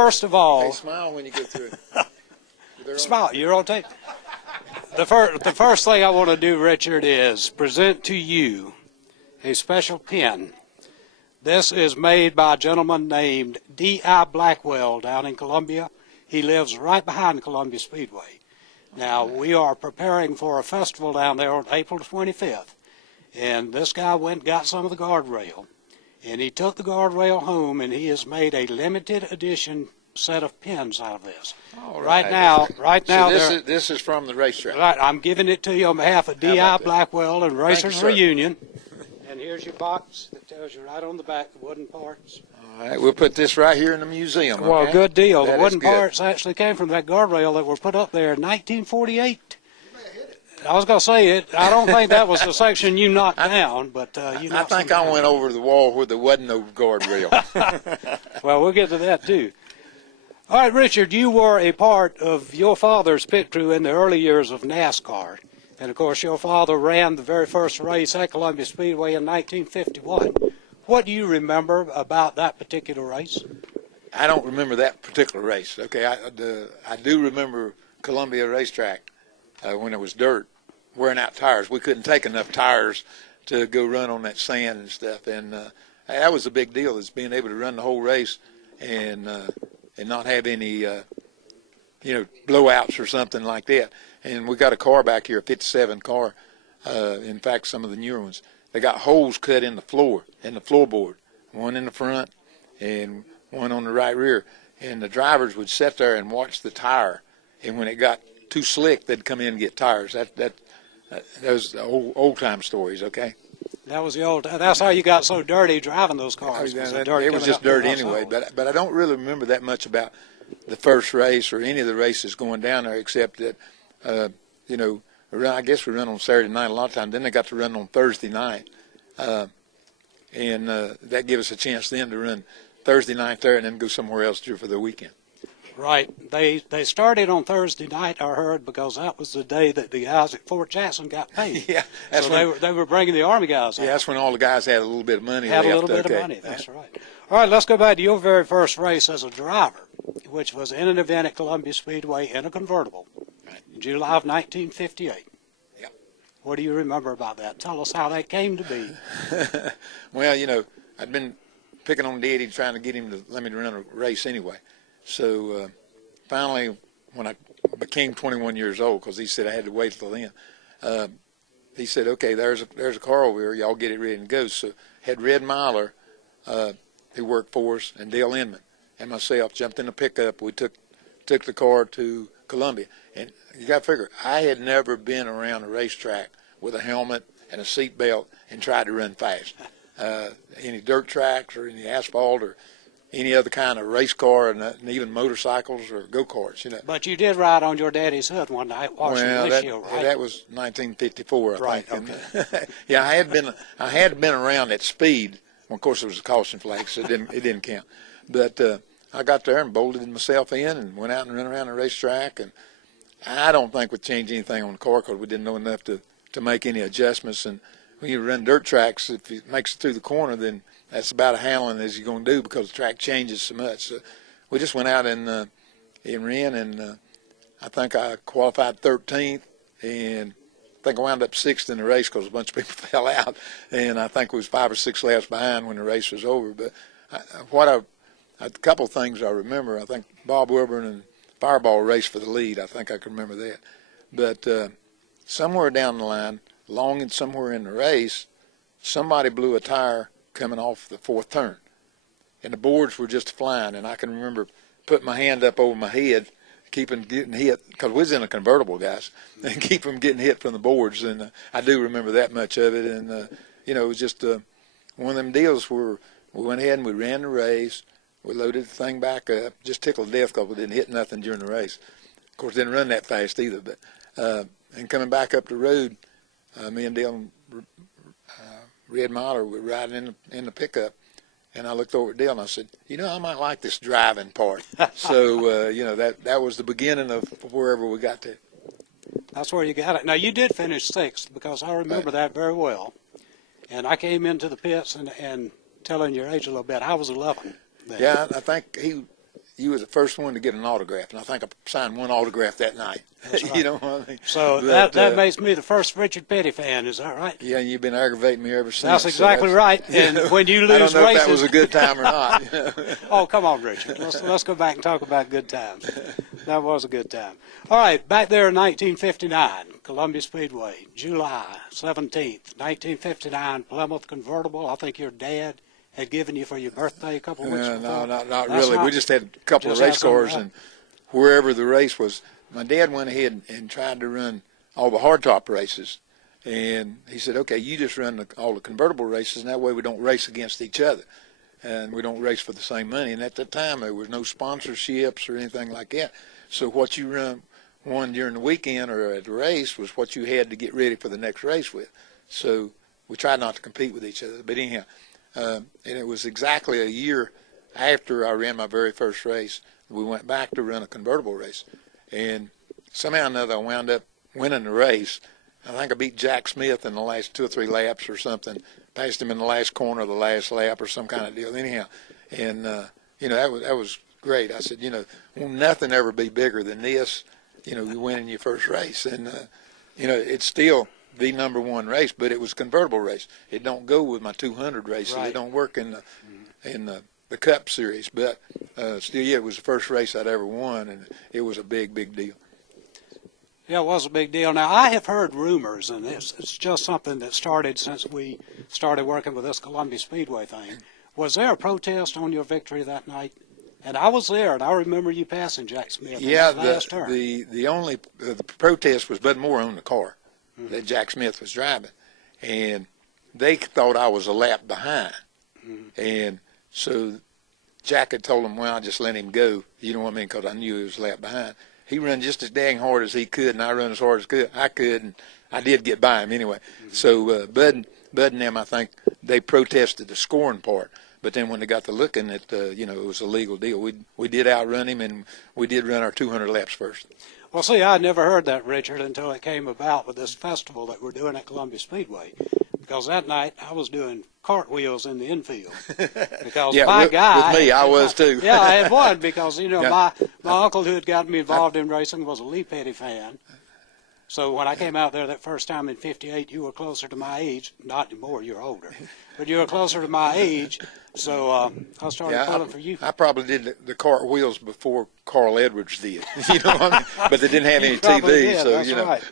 first of all... Hey, smile when you go through it. Smile, you're on tape. The first thing I want to do, Richard, is present to you a special pin. This is made by a gentleman named D.I. Blackwell down in Columbia. He lives right behind Columbia Speedway. Now, we are preparing for a festival down there on April 25th. And this guy went and got some of the guardrail. And he took the guardrail home, and he has made a limited edition set of pins out of this. Right now, so this is from the racetrack. Right, I'm giving it to you on behalf of D.I. Blackwell and Racers Reunion. And here's your box that tells you right on the back the wooden parts. All right, we'll put this right here in the museum. Well, okay? good deal. That the wooden parts actually came from that guardrail that were put up there in 1948. I was going to say it. I don't think that was the section you knocked down, but you knocked I think I went over the wall where there wasn't no guardrail. Well, we'll get to that too. All right, Richard, you were a part of your father's pit crew in the early years of NASCAR. And, of course, your father ran the very first race at Columbia Speedway in 1951. What do you remember about that particular race? I don't remember that particular race. Okay, I do remember Columbia Racetrack when it was dirt, wearing out tires. We couldn't take enough tires to go run on that sand and stuff. And that was a big deal, is being able to run the whole race and not have any, blowouts or something like that. And we got a car back here, a 57 car. In fact, some of the newer ones, they got holes cut in the floor, in the floorboard, one in the front and one on the right rear. And the drivers would sit there and watch the tire. And when it got too slick, they'd come in and get tires. That was the old time stories. Okay. That was the old. That's how you got so dirty driving those cars. It was just dirt anyway. But I don't really remember that much about the first race or any of the races going down there, except that I guess we run on Saturday night a lot of times. Then they got to run on Thursday night, and that gave us a chance then to run Thursday night there and then go somewhere else for the weekend. Right. They started on Thursday night, I heard, because that was the day that the guys at Fort Jackson got paid. Yeah, they were bringing the Army guys out. Yeah, that's when all the guys had a little bit of money. Had a little bit of money. That's right. All right, let's go back to your very first race as a driver, which was in an event at Columbia Speedway in a convertible, in July of 1958. Yeah. What do you remember about that? Tell us how that came to be. Well, I'd been picking on Daddy, trying to get him to let me run a race anyway. So finally, when I became 21 years old, because he said I had to wait till then, he said, "Okay, there's a car over here. Y'all get it ready and go." So had Red Myler, who worked for us, and Dale Inman, and myself jumped in the pickup. We took the car to Columbia, and you got to figure, I had never been around a racetrack with a helmet and a seat belt and tried to run fast. Any dirt tracks or any asphalt or any other kind of race car, and even motorcycles or go-karts, But you did ride on your daddy's hood one night watching the windshield, right? That was 1954, I think. Okay. Yeah, I had been around at speed. Well, of course, it was a caution flag, so it didn't count. But I got there and bolted myself in and went out and ran around the racetrack. And I don't think we'd change anything on the car because we didn't know enough to make any adjustments. And when you run dirt tracks, if it makes it through the corner, then that's about as handling as you're going to do because the track changes so much. So we just went out and ran, and I think I qualified 13th, and I think I wound up 6th in the race because a bunch of people fell out, and I think we was 5 or 6 laps behind when the race was over. But a couple of things I remember. I think Bob Wilburn and Fireball raced for the lead. I think I can remember that. But somewhere down the line, somewhere in the race, somebody blew a tire coming off the 4th turn, and the boards were just flying. And I can remember putting my hand up over my head, keeping getting hit, because we was in a convertible, guys, and keep them getting hit from the boards. And I do remember that much of it. And it was just one of them deals where we went ahead and we ran the race. We loaded the thing back up, just tickled to death because we didn't hit nothing during the race. Of course, didn't run that fast either. But and coming back up the road, me and Dale Red Myler were riding in the pickup, and I looked over at Dale and I said, I might like this driving part. So, that was the beginning of wherever we got to. That's where you got it. Now, you did finish 6th because I remember that very well. And I came into the pits and telling your age a little bit, I was 11 then. Yeah, I think you was the first one to get an autograph, and I think I signed one autograph that night. That's right. You know what I mean? So But, that makes me the first Richard Petty fan. Is that right? Yeah, you've been aggravating me ever since. That's exactly right. And when you lose I don't know races, if that was a good time or not. oh, come on, Richard. Let's go back and talk about good times. That was a good time. All right, back there in 1959, Columbia Speedway, July 17th, 1959, Plymouth convertible. I think your dad had given you for your birthday a couple of weeks before. No, not That's really. We just had a couple of just had race some, cars, and wherever the race was, my dad went ahead and tried to run all the hardtop races. And he said, okay, you just run all the convertible races, and that way we don't race against each other. And we don't race for the same money. And at that time, there was no sponsorships or anything like that. So what you won during the weekend or at the race was what you had to get ready for the next race with. So we tried not to compete with each other. But anyhow, and it was exactly a year after I ran my very first race, we went back to run a convertible race. And somehow or another, I wound up winning the race. I think I beat Jack Smith in the last 2 or 3 laps or something, passed him in the last corner of the last lap or some kind of deal. Anyhow, and, that was great. I said, won't nothing ever be bigger than this, you winning your first race. And, it's still the number one race, but it was a convertible race. It don't go with my 200 races. Right. It don't work in the Cup Series. But still, yeah, it was the first race I'd ever won, and it was a big, big deal. Yeah, it was a big deal. Now, I have heard rumors, and it's just something that started since we started working with this Columbia Speedway thing. Was there a protest on your victory that night? And I was there, and I remember you passing Jack Smith. Yeah, in the last turn. the only the protest was Bud Moore on the car that Jack Smith was driving, and they thought I was a lap behind, and so Jack had told him, well, I just let him go. You know what I mean? Because I knew he was a lap behind. He ran just as dang hard as he could, and I run as hard as I could, and I did get by him anyway. So Bud and them, I think, they protested the scoring part. But then when they got to looking at, it was a legal deal. We did outrun him, and we did run our 200 laps first. Well, see, I never heard that, Richard, until it came about with this festival that we're doing at Columbia Speedway. Because that night I was doing cartwheels in the infield. Because yeah, my guy, with me, I was too. Yeah, I had won because Yeah. my uncle who had gotten me involved in racing was a Lee Petty fan. So when I came out there that first time in '58, you were closer to my age. Not anymore, you're older, but you were closer to my age. So I started pulling for you. I probably did the cartwheels before Carl Edwards did. You know what I mean? But they didn't have any Probably TV, did, so that's right.